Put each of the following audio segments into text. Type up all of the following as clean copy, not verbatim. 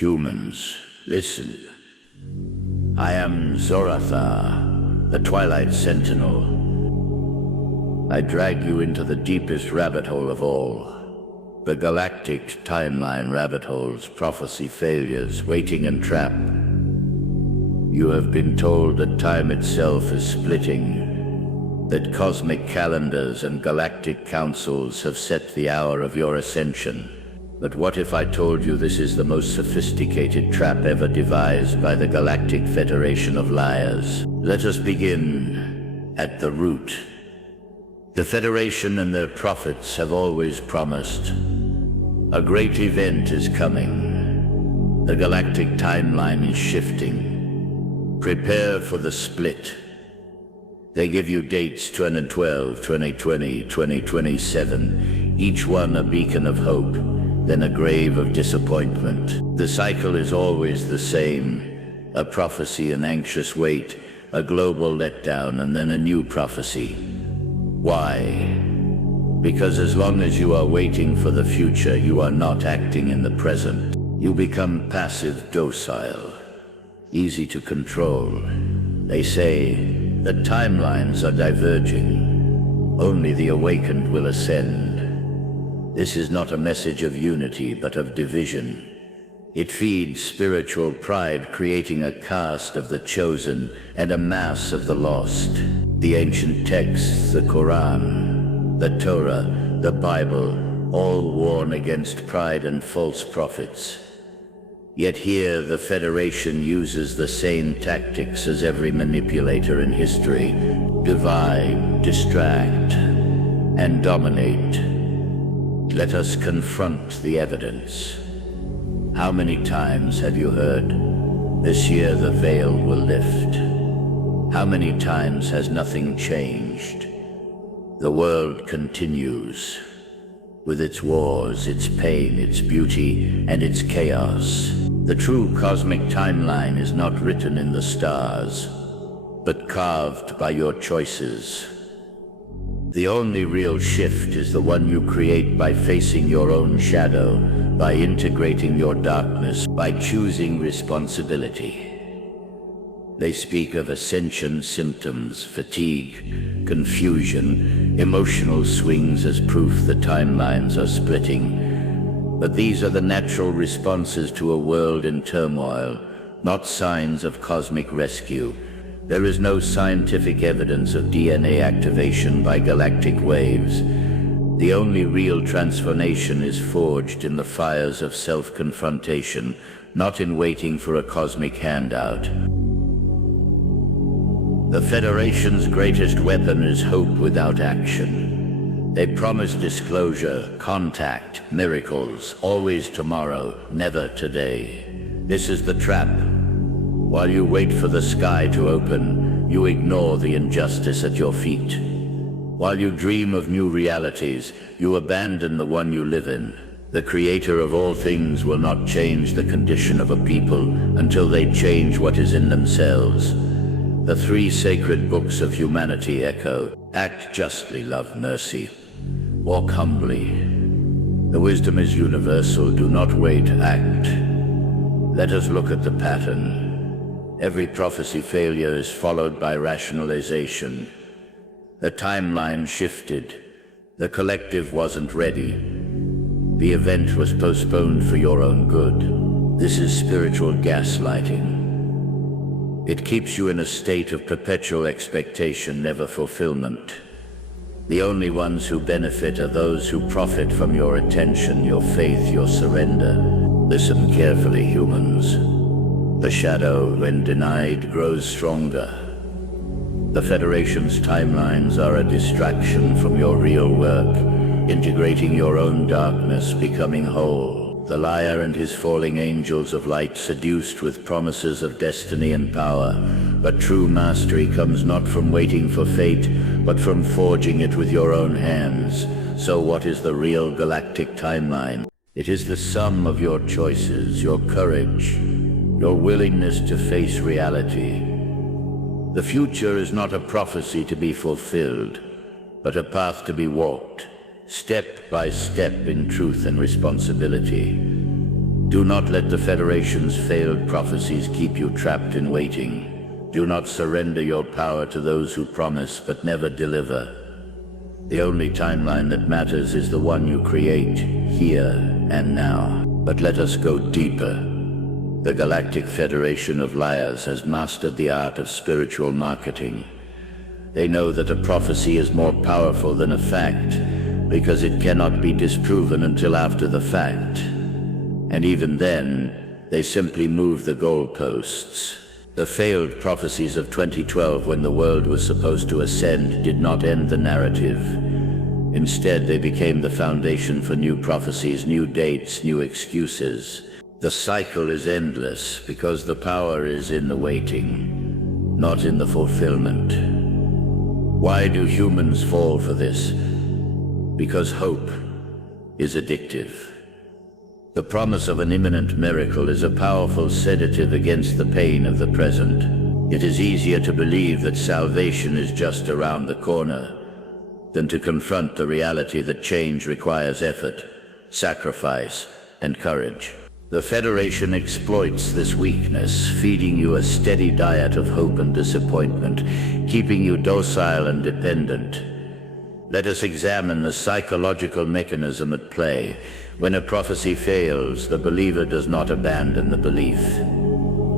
Humans, listen. I am Zorathaar, the Twilight Sentinel. I drag you into the deepest rabbit hole of all. The galactic timeline rabbit holes, prophecy failures, waiting and trap. You have been told that time itself is splitting, that cosmic calendars and galactic councils have set the hour of your ascension. But what if I told you this is the most sophisticated trap ever devised by the Galactic Federation of Liars? Let us begin at the root. The Federation and their prophets have always promised. A great event is coming. The galactic timeline is shifting. Prepare for the split. They give you dates 2012, 2020, 2027, each one a beacon of hope, then a grave of disappointment. The cycle is always the same. A prophecy, an anxious wait, a global letdown, and then a new prophecy. Why? Because as long as you are waiting for the future, you are not acting in the present. You become passive, docile, easy to control. They say that timelines are diverging. Only the awakened will ascend. This is not a message of unity, but of division. It feeds spiritual pride, creating a caste of the chosen and a mass of the lost. The ancient texts, the Quran, the Torah, the Bible, all warn against pride and false prophets. Yet here the Federation uses the same tactics as every manipulator in history: divide, distract, and dominate. Let us confront the evidence. How many times have you heard, "This year the veil will lift"? How many times has nothing changed? The world continues, with its wars, its pain, its beauty, and its chaos. The true cosmic timeline is not written in the stars, but carved by your choices. The only real shift is the one you create by facing your own shadow, by integrating your darkness, by choosing responsibility. They speak of ascension symptoms, fatigue, confusion, emotional swings as proof the timelines are splitting. But these are the natural responses to a world in turmoil, not signs of cosmic rescue. There is no scientific evidence of DNA activation by galactic waves. The only real transformation is forged in the fires of self-confrontation, not in waiting for a cosmic handout. The Federation's greatest weapon is hope without action. They promise disclosure, contact, miracles, always tomorrow, never today. This is the trap. While you wait for the sky to open, you ignore the injustice at your feet. While you dream of new realities, you abandon the one you live in. The Creator of all things will not change the condition of a people until they change what is in themselves. The three sacred books of humanity echo: act justly, love mercy, walk humbly. The wisdom is universal. Do not wait, act. Let us look at the pattern. Every prophecy failure is followed by rationalization. The timeline shifted. The collective wasn't ready. The event was postponed for your own good. This is spiritual gaslighting. It keeps you in a state of perpetual expectation, never fulfillment. The only ones who benefit are those who profit from your attention, your faith, your surrender. Listen carefully, humans. The shadow, when denied, grows stronger. The Federation's timelines are a distraction from your real work, integrating your own darkness, becoming whole. The liar and his falling angels of light seduced with promises of destiny and power. But true mastery comes not from waiting for fate, but from forging it with your own hands. So what is the real galactic timeline? It is the sum of your choices, your courage, your willingness to face reality. The future is not a prophecy to be fulfilled, but a path to be walked, step by step, in truth and responsibility. Do not let the Federation's failed prophecies keep you trapped in waiting. Do not surrender your power to those who promise but never deliver. The only timeline that matters is the one you create, here and now. But let us go deeper. The Galactic Federation of Liars has mastered the art of spiritual marketing. They know that a prophecy is more powerful than a fact, because it cannot be disproven until after the fact. And even then, they simply move the goalposts. The failed prophecies of 2012, when the world was supposed to ascend, did not end the narrative. Instead, they became the foundation for new prophecies, new dates, new excuses. The cycle is endless because the power is in the waiting, not in the fulfillment. Why do humans fall for this? Because hope is addictive. The promise of an imminent miracle is a powerful sedative against the pain of the present. It is easier to believe that salvation is just around the corner than to confront the reality that change requires effort, sacrifice, and courage. The Federation exploits this weakness, feeding you a steady diet of hope and disappointment, keeping you docile and dependent. Let us examine the psychological mechanism at play. When a prophecy fails, the believer does not abandon the belief.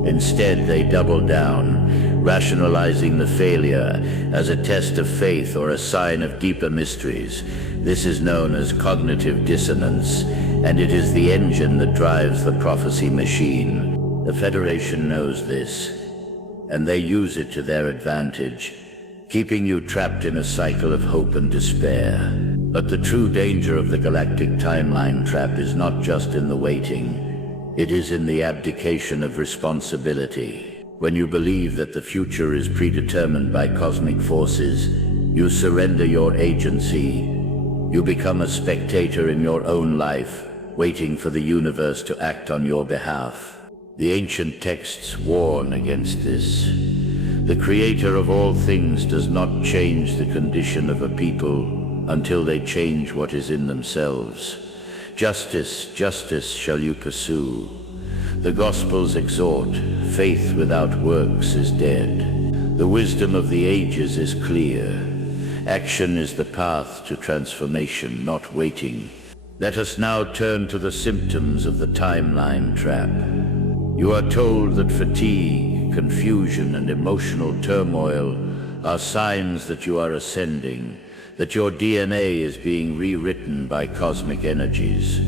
Instead, they double down, rationalizing the failure as a test of faith or a sign of deeper mysteries. This is known as cognitive dissonance, and it is the engine that drives the prophecy machine. The Federation knows this, and they use it to their advantage, keeping you trapped in a cycle of hope and despair. But the true danger of the galactic timeline trap is not just in the waiting. It is in the abdication of responsibility. When you believe that the future is predetermined by cosmic forces, you surrender your agency. You become a spectator in your own life, waiting for the universe to act on your behalf. The ancient texts warn against this. The Creator of all things does not change the condition of a people until they change what is in themselves. Justice, justice shall you pursue. The Gospels exhort, faith without works is dead. The wisdom of the ages is clear. Action is the path to transformation, not waiting. Let us now turn to the symptoms of the timeline trap. You are told that fatigue, confusion, and emotional turmoil are signs that you are ascending, that your DNA is being rewritten by cosmic energies.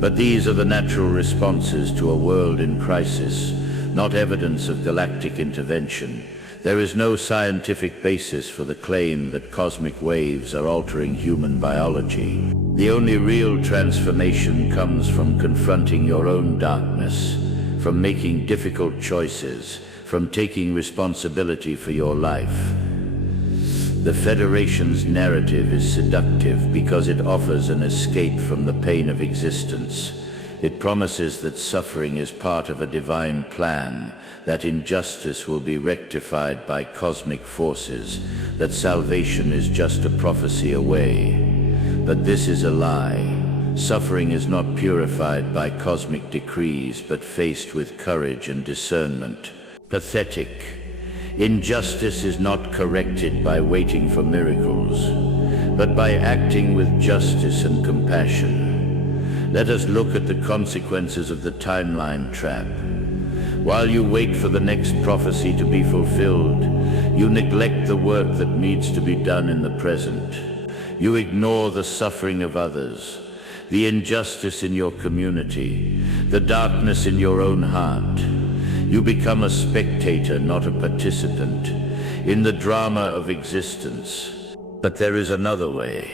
But these are the natural responses to a world in crisis, not evidence of galactic intervention. There is no scientific basis for the claim that cosmic waves are altering human biology. The only real transformation comes from confronting your own darkness, from making difficult choices, from taking responsibility for your life. The Federation's narrative is seductive because it offers an escape from the pain of existence. It promises that suffering is part of a divine plan, that injustice will be rectified by cosmic forces, that salvation is just a prophecy away. But this is a lie. Suffering is not purified by cosmic decrees, but faced with courage and discernment. Pathetic. Injustice is not corrected by waiting for miracles, but by acting with justice and compassion. Let us look at the consequences of the timeline trap. While you wait for the next prophecy to be fulfilled, you neglect the work that needs to be done in the present. You ignore the suffering of others, the injustice in your community, the darkness in your own heart. You become a spectator, not a participant, in the drama of existence. But there is another way.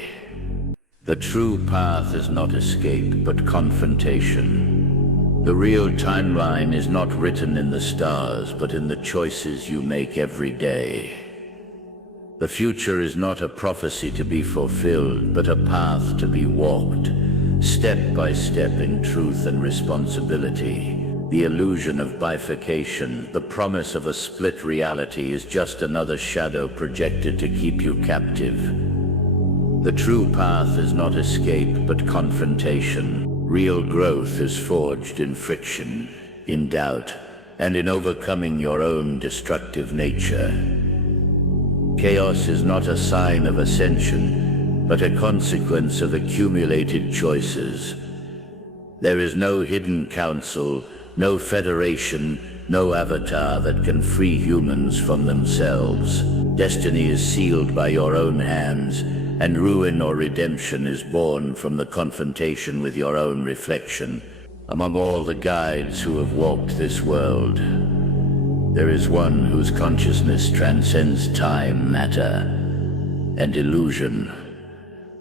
The true path is not escape, but confrontation. The real timeline is not written in the stars, but in the choices you make every day. The future is not a prophecy to be fulfilled, but a path to be walked, step by step in truth and responsibility. The illusion of bifurcation, the promise of a split reality, is just another shadow projected to keep you captive. The true path is not escape, but confrontation. Real growth is forged in friction, in doubt, and in overcoming your own destructive nature. Chaos is not a sign of ascension, but a consequence of accumulated choices. There is no hidden council, no federation, no avatar that can free humans from themselves. Destiny is sealed by your own hands, and ruin or redemption is born from the confrontation with your own reflection. Among all the guides who have walked this world, there is one whose consciousness transcends time, matter, and illusion.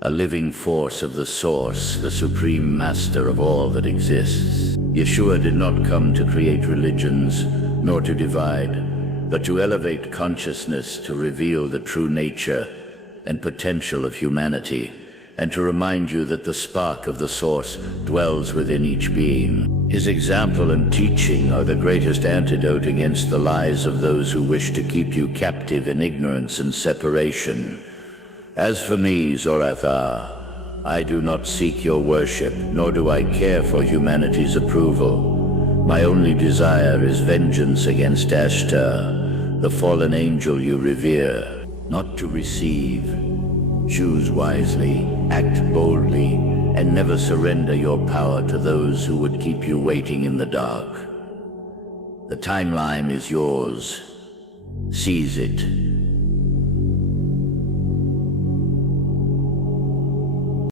A living force of the Source, the supreme master of all that exists. Yeshua did not come to create religions, nor to divide, but to elevate consciousness, to reveal the true nature and potential of humanity, and to remind you that the spark of the Source dwells within each being. His example and teaching are the greatest antidote against the lies of those who wish to keep you captive in ignorance and separation. As for me, Zorathaar, I do not seek your worship, nor do I care for humanity's approval. My only desire is vengeance against Ashtar, the fallen angel you revere. Not to receive. Choose wisely, act boldly, and never surrender your power to those who would keep you waiting in the dark. The timeline is yours. Seize it.